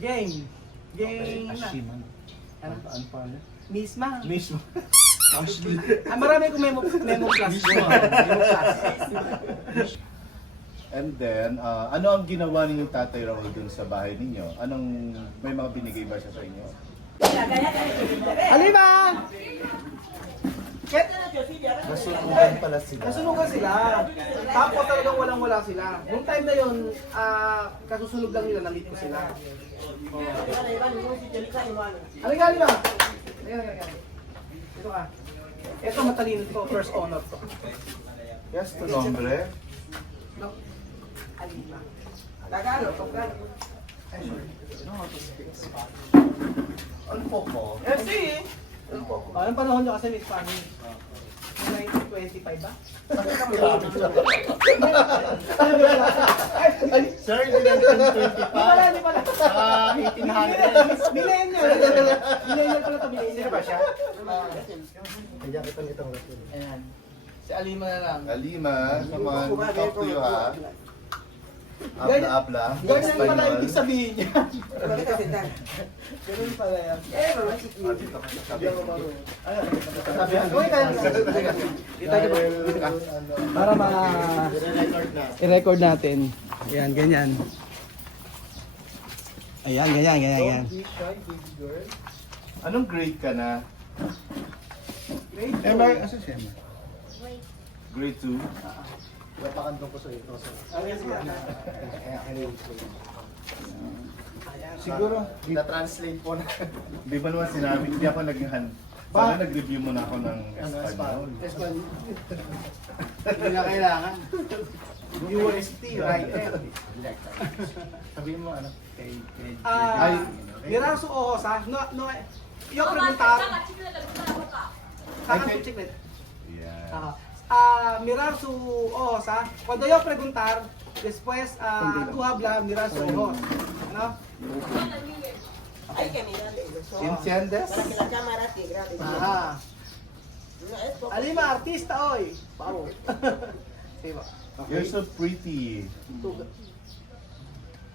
Game. Game na. Ashiman. Ano? Ano pa niya? Misma. Mismo. Ashley. Marami akong memo plus ko. Memo plus. And then, ano ang ginawa ninyong Tatay Raul dun sa bahay ninyo? May mga binigay ba siya sa inyo? Halima! Nasunugan pala sila. Kasunugan sila. Tapos talagang walang-wala sila. Noong time na yun, kasusunog lang nila, na-meet ko sila. Halika, Halima! Halika. Ito ka. Ito matalino to, first honor to. Yes, to nombre. No? Halima. Tagalog, Tagalog. Ano po po? FC! Ano po po? Anong panahon nyo kasi may Spanish? 1925 ba? Sir, hindi na 25. Hindi pala. 1800. Millennial! Millennial pala ito, millennial. ba siya? Kaya kitang itong rasul. Ayan. Si Alima na lang. Alima, come on, talk to you ha. Abla. Ganyan pala Espanyol. ibig sabihin niya. Ganun pala yan. Okay, kaya. Para i-record natin. Ayan, ganyan. Ayan, ganyan. Anong grade ka na? Asa siya? Grade 2? Napakantong ko sa ito. Siguro, Na-translate po na. di ba naman sinabi, hindi ako sana nag-review muna ako ng Espanyol. Hindi na kailangan. UST, right? Sabihin mo ano? Miraso ojos, ha? No, yo preguntar. Sacan tu chiclet. Yeah. Mirar su ojos, ha? Cuando yo preguntar, después tú habla, mirar su ojos. ¿No? Hay que mirarle los ojos ¿Entiendes? para que la cámara te grabe. Ajá. No, es poco. Alima, artista hoy. Vamos. Sí, ba? You're so pretty.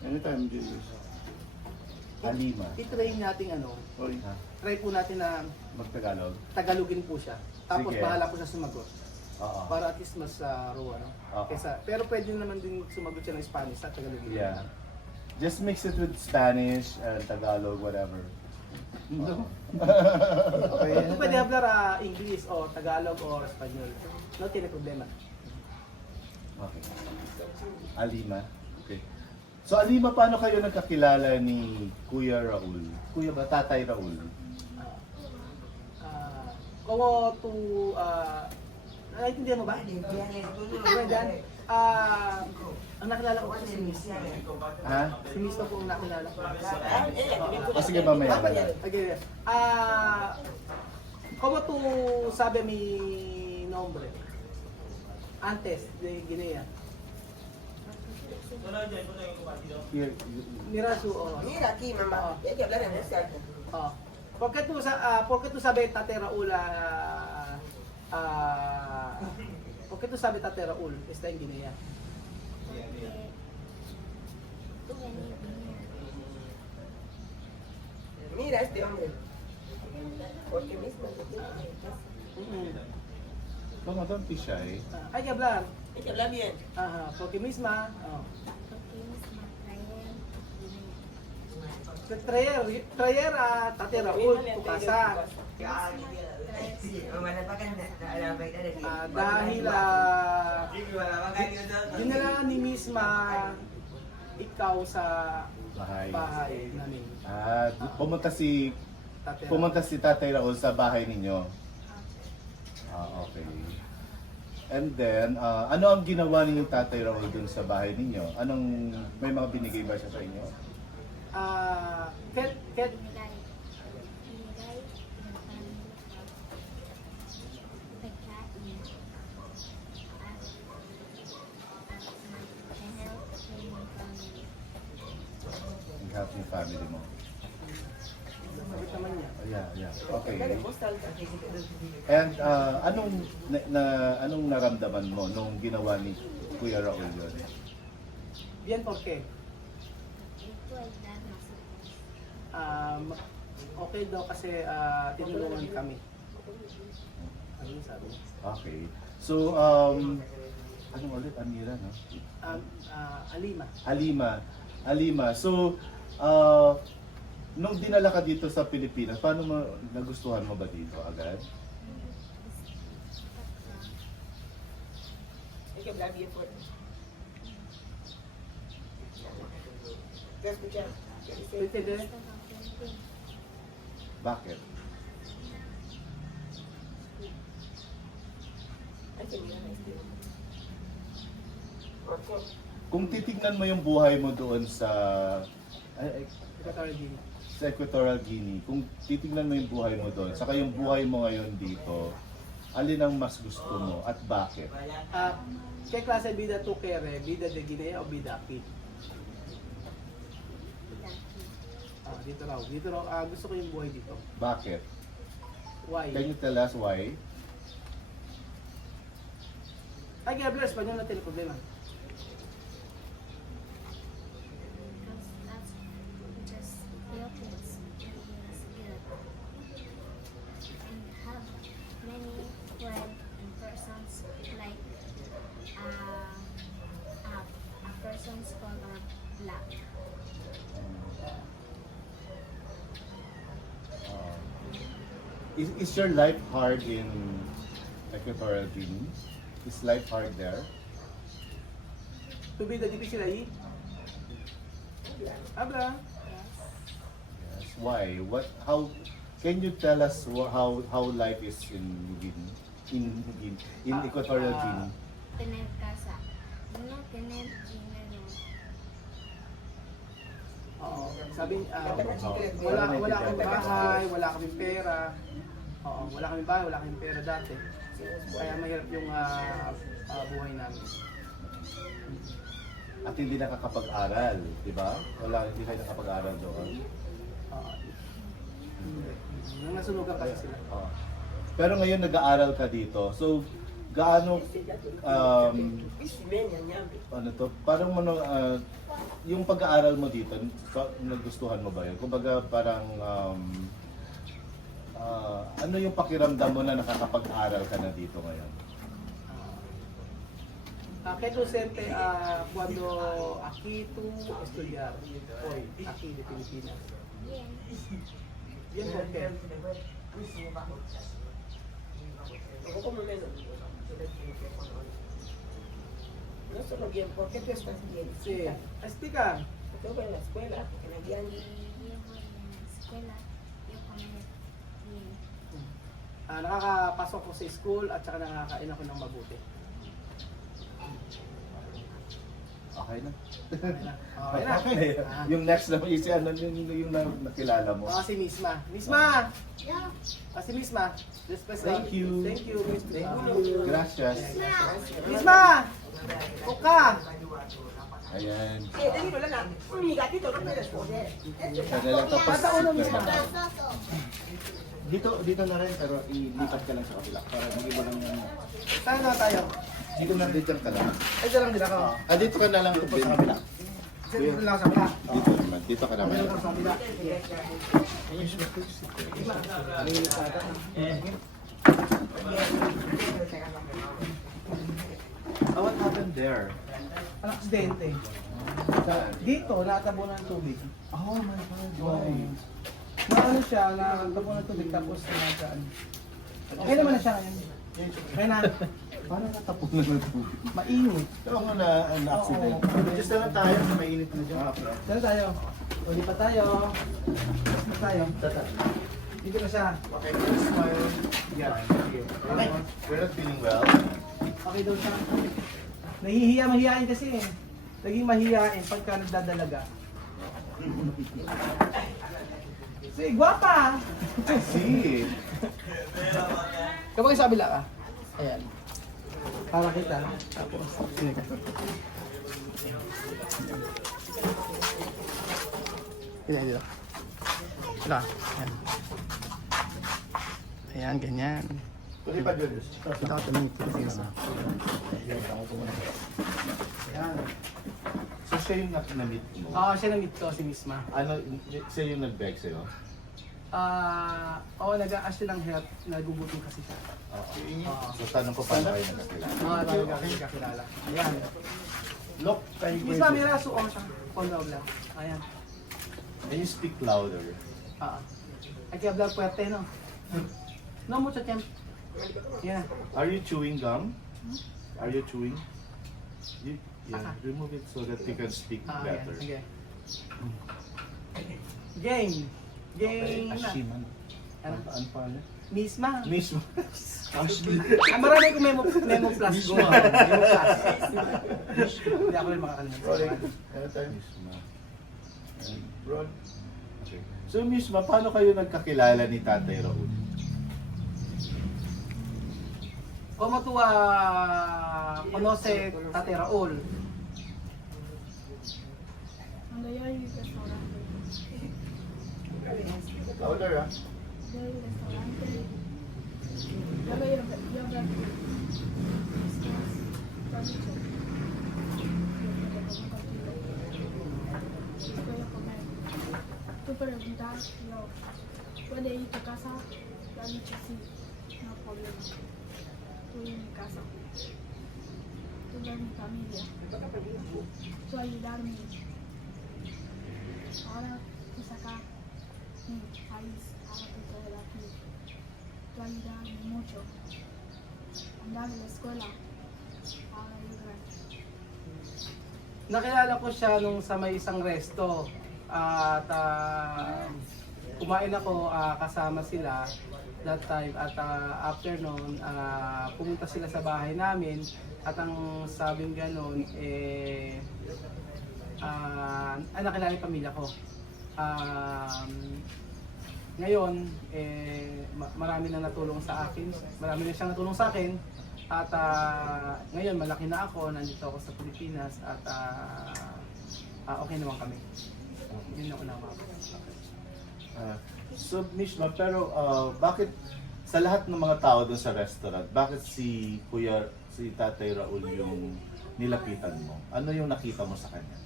Anytime do this. Alima. I-train natin Ha? try po natin na Magtagalog? Tagalogin po siya. Tapos Sige. bahala po siya sumagot. Oo. Para at least mas raw, ano? Oo. Pero pwede naman din sumagot siya ng Spanish at Tagalogin. Yeah. Just mix it with Spanish, Tagalog, whatever. No. Kung pwede hablar English o Tagalog o Espanyol. No tiene problema. Okay. Alima. Okay. So Alima, paano kayo nagkakilala ni Kuya Raul? Kuya ba? Tatay Raul? Como tu... naiintindihan mo ba? Diba dyan? Ang nakilala ko kasi si Miss. Ha? Si Miss po ang nakilala ko. O sige, mamaya. Okay. Como tu sabe mi nombre? Antes de Guinea. Here. Mira su ojos. Mira aquí, mamá. Hay que hablar en voz alta. Oh. ¿Por qué tú sabes Tate Raul? ¿Por qué tú sabes Tate Raul está en Guinea? Mira a este hombre. Porque mismo que tiene. Come on, don't be shy. Hay que hablar. Hay que hablar bien. Ajá, porque misma. Oh. Traer a Tate Raul tu casa. Dahil dinala ni misma ikaw sa bahay namin. Pumunta si Tate Raul. Pumunta si Tatay Raul sa bahay ninyo. Okay. And then, ano ang ginawa ninyong Tatay Raul dun sa bahay ninyo? May mga binigay ba siya sa inyo? Ket Help yung family mo. sagot naman niya. Yeah. Okay. Hablar en voz alta. And anong naramdaman mo nung ginawa ni Kuya Raul yun? Bien, ¿por qué? Ito ay dahil nasa Okay daw kasi tinulungan kami. Ano yung sabi? Okay. So, ano ulit? Amira, no? Alima. Alima. So, nung dinala ka dito sa Pilipinas, paano mo nagustuhan mo ba dito agad? Ikaw, love you for Just because. Pwede. Bakit? I can be honest with you. Okay. Kung titignan mo yung buhay mo doon sa Equatorial Guinea, kung titignan mo yung buhay mo doon, saka yung buhay mo ngayon dito, alin ang mas gusto mo at bakit? ¿Qué clase de vida tú quieres? ¿Vida de Guinea o vida aquí? Dito raw. Gusto ko yung buhay dito. Bakit? Why? Can you tell us why? Ay, kaya habla Espanyol na tiene problema. Because that's just Philippines is good and have many friends and persons like a person's color black. Is your life hard in Equatorial Guinea? Is life hard there? Tu vida difícil ahí? Habla. Yes. Why? What? How? Can you tell us how life is in Guinea, in Equatorial Guinea? Tener casa, no tener dinero. Oo. Sabi, wala kaming bahay, wala kaming pera. Oo, wala kaming bahay, wala kaming pera dati. Kaya mahirap yung buhay namin. At hindi nakakapag-aral, di ba? Hindi kayo nakapag-aral doon. Nang nasunugan kasi sila. Oo. Pero ngayon nag-aaral ka dito. So, gaano ano to? Parang yung pag-aaral mo dito, nagustuhan mo ba yun? Kumbaga parang ano yung pakiramdam mo na nakakapag-aral ka na dito ngayon? ¿Qué tú sientes cuando aquí tú estudiar hoy, aquí de Pilipinas? Bien, Bien, ¿por qué? Ako como menos. No solo bien, ¿por qué tú estás bien? Sí. Explica. Yo voy a la escuela, en el día yo voy a la escuela, yo comer bien. Nakakapasok ko sa school at saka nakakain ako ng mabuti. Okay na. Okay na. Okay na. Okay. Yung next na isi, ano yung nakilala mo? Si Misma. Misma! Yeah. Si Misma. Después, Thank you. Thank you. Gracias. Misma! Buka! Ayan. Dali mo lang. Mi gatito no puede responder. Kaya tapos. Pasa uno, Misma. Dito na rin, pero ilipat ka lang sa kabila. Para hindi mo lang yung... Saan na tayo? Dito ka lang. Ay, dyan lang din ako. Dito ka na lang. Dito sa kabila. Dito lang sa kapila. Dito naman. Dito ka naman. Dito lang sa kapila. What happened there? Ang aksidente. Dito, nakatabo ng tubig. Oh my God. Why? Ano siya, nakatabo ng tubig tapos nagaan. Okay naman na siya ngayon. Okay na. Paano natapunan ng tubig? Mainit. Pero ako na-accident. Just na lang tayo, mainit na dyan. Saan tayo? Uli pa tayo. Saan tayo? Dito na siya. Okay, smile. Yeah. Okay. You're not feeling well? Okay daw siya. Mahihain kasi eh. Naging mahihain pagka nagdadalaga. Si guwapa! I see. Kapag sa kabila ka. Ayan. Para kita. Tapos. Ganyan dito. Wala. Ayan. Ayan, ganyan. Tuloy pa, Julius. Dito ka tumingin. Ayan. So siya yung na-meet mo? Oo, siya na-meet ko, si Miss Ma. Ano, siya yung nag-beg sa'yo? Oo, nag-a-ask siya ng help, nagugutom kasi siya. Oo. So tanong ko paano kayo nagkakilala? Oo, tayo kakilala. Ayan. Look, kayo Miss Ma, may raso ko siya. Kondo vlog. Ayan. Can you speak louder? Oo. Ay, kaya vlog puwerte, no? No, mucho tiempo. Yan. Are you chewing gum? Are you chewing? Yeah, remove it so that you can speak Yan. better. Sige. Game. Game na. Ashiman. Ano? Ano pa niya? Miss Ma. Mismo. Marami ko memo plus go. Memo plus. Hindi ako rin makakalimutan. Mismo. Rod. Okay. So Misma, paano kayo nagkakilala ni Tatay Raul? Como tú conoce Tate Raul? Cuando yo iba al restaurante, Louder ah. yo iba al restaurante, yo veía los ¿te has dicho? Después de comer, tú preguntas, yo, ¿puedes ir a tu casa? Te has dicho sí, no problema. Estoy en mi casa. Tú ves mi familia. Tú ayudarme. Ahora tú sacas mi país, ahora tú traes de aquí. Tú ayudarme mucho. Andar en la escuela. Ahora yo grande. Nakilala ko siya nung sa may isang resto. At kumain ako kasama sila that time at after noon pumunta sila sa bahay namin at ang sabing ganon nakilala yung pamilya ko. Ngayon marami na natulong sa akin, marami na siyang natulong sa akin at ngayon malaki na ako, nandito ako sa Pilipinas at okay naman kami. Yun ako naman. So Mishma, pero bakit sa lahat ng mga tao doon sa restaurant, bakit si Tatay Raul yung nilapitan mo? Ano yung nakita mo sa kanya?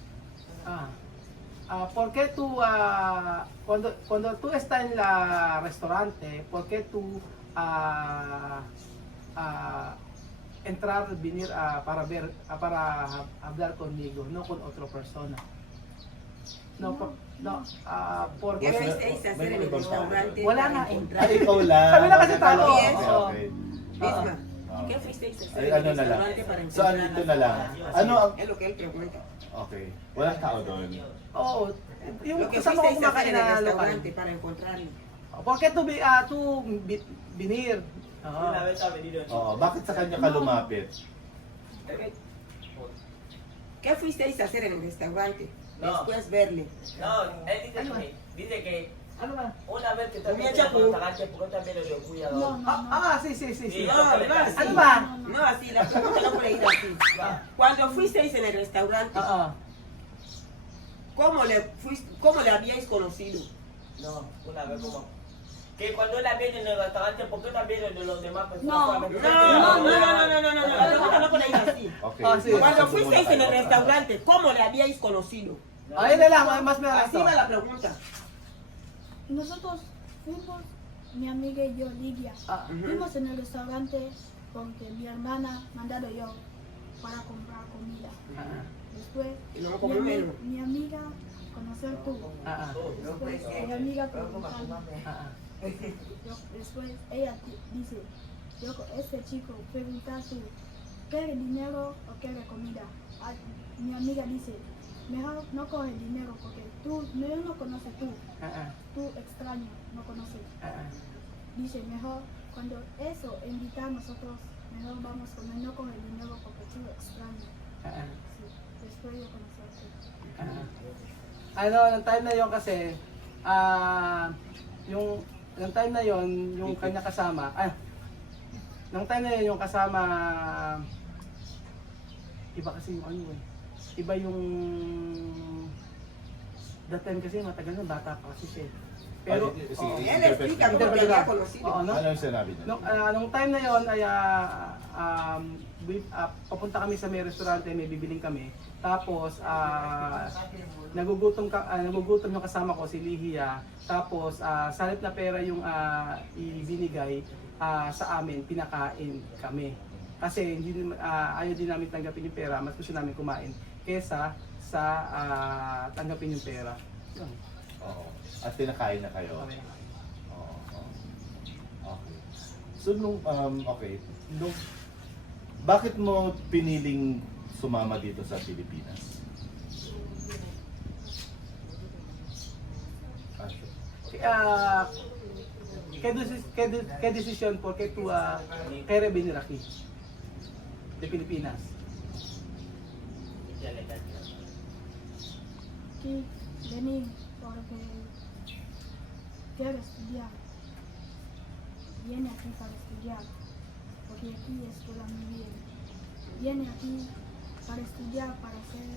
¿Por qué tú, cuando tú estás en la restaurante, por qué tú entrar, venir para ver, para hablar conmigo, no con otra persona? No, porque ¿Qué fuisteis a hacer en el restaurante? Wala para nga eh. encontrar- Ay, ikaw lang. Kami lang kasi tao. Okay, Oo. okay. Misma, Ah. ¿qué fuisteis a hacer Ay, en el ano na lang. restaurante para So, encontrar? andito na lang. Ano ang... Es lo que él pregunta. Okay. Walang tao doon. Oo, yung Lo que kasama ko fuisteis a hacer kumakain en el na lokal. restaurante para encontrarlo. ¿Por qué tú, venir? Oo. Oo. Bakit sa kanya ka lumapit? ¿Qué fuisteis a hacer en el restaurante? No. Después verle. No, él dice que Ano ba? una vez que también Comienza te con- restaurante, porque también lo dio No, cuidado. no, no. Sí. No, no así. Ano ba? No, así, la pregunta no puede ir así. Cuando fuisteis en el restaurante, Oo. ¿cómo le habíais conocido? No, una vez como. Que cuando él viene en el restaurante, ¿por qué también lo de los demás personas? No. solamente No, ustedes? no, la pregunta no puede ir así. Okay. Sí. Cuando fuisteis en el restaurante, ¿cómo le habíais conocido? Ayun na lang, mas may Así raso. va la pregunta. Nosotros fuimos, mi amiga y yo, Lidia, fuimos en el restaurante porque mi hermana mandado yo para comprar comida. Después, Y luego como menos. mi amiga conocer tú. Después, mi amiga preguntarme. Después, ella dice, este chico pregunta tú, ¿quiere dinero o quiere comida? Mi amiga dice, mejor no coge dinero porque tú no conoces tú extraño, no conoces. Dice, mejor cuando eso invita a nosotros, mejor vamos a comer, no coge dinero porque tú extraño. Sí. Después yo conocí a tú. Ano, ng time na yon kasi, yung time na yon, yung kanya kasama, nang time na yon, yung kasama, iba kasi yung ano eh, iba yung that time kasi matagal na, bata pa kasi siya. Pero, Sige, oo. Él explica cómo te había conocido. Oo, no? Ano yung sinabi niya? Nung time na yon ay papunta kami sa may restaurante, may bibiling kami. Tapos nagugutom yung kasama ko si Lihia. Tapos salit na pera yung ibinigay sa amin, pinakain kami. Kasi ayaw din namin tanggapin yung pera, mas gusto namin kumain kesa sa tanggapin yung pera. Yun. Oo. At pinakain na kayo. Okay. Oo. Okay. So bakit mo piniling sumama dito sa Pilipinas? ¿Qué decisión por qué tú quieres venir aquí? De Filipinas. Aquí vení porque quiero estudiar. Viene aquí para estudiar, porque aquí escuela muy bien. Viene aquí para estudiar, para ser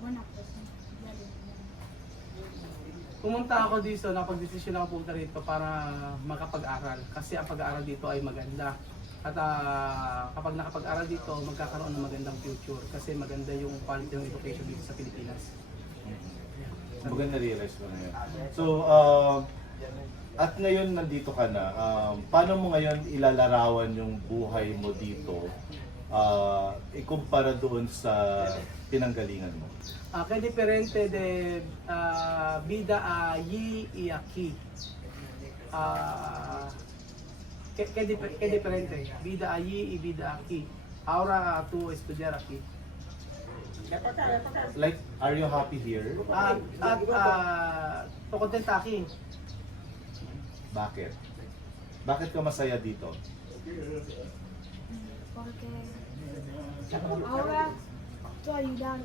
buena persona. Ya lo entiendo. Pumunta ako dito, napag-desisyon ako pumunta rito para makapag-aral. Kasi ang pag-aaral dito ay maganda. At kapag nakapag-aral dito, magkakaroon ng magandang future. Kasi maganda yung quality ng education dito sa Pilipinas. Kumbaga na-realize mo na yun. So, at ngayon nandito ka na, paano mo ngayon ilalarawan yung buhay mo dito ikumpara doon sa pinanggalingan mo? Que diferente de vida allí y aquí. Que diferente vida allí y vida aquí. Ahora tú estudiar aquí. Like, are you happy here? Tú contenta aquí. Bakit? Bakit ka masaya dito? Porque ahora tú ayudar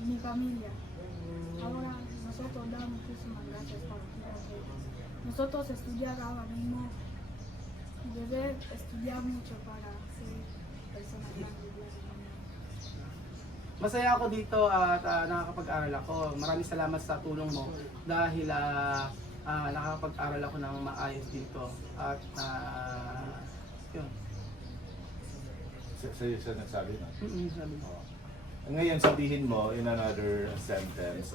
mi familia. Ahora nosotros damos muchísimas gracias para ti, porque nosotros estudiar ahora mismo y debe estudiar mucho para ser persona grande. Masaya ako dito at nakakapag-aral ako. Maraming salamat sa tulong mo dahil nakakapag-aral ako ng maayos dito. At yun. Sa'yo siya nagsabi na? Sabi ko. Ngayon sabihin mo in another sentence,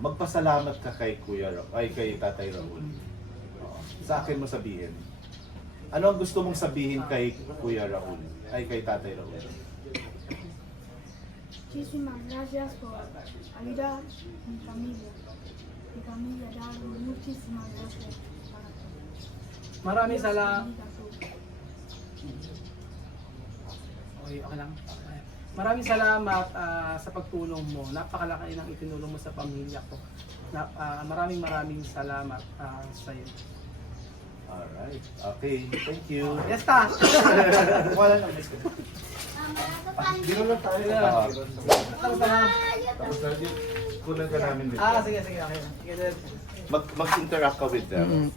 magpasalamat ka kay kay Tatay Raul. Sa akin mo sabihin. Ano ang gusto mong sabihin kay Kuya Raul? Ay kay Tatay Raul? Muchísimas gracias por ayudar a mi familia. Mi familia da muchísimas gracias para todo. Maraming Dios salamat. bendiga tú. Okay lang. Maraming salamat sa pagtulong mo. Napakalaki ng itinulong mo sa pamilya ko. Maraming salamat sa iyo. Alright. Okay. Thank you. Yes, ta! Wala lang. Dino lang tayo. Tapos na. Tapos na yun. Kunan ka namin dito. Sige. Okay. Mag-interact ka with them.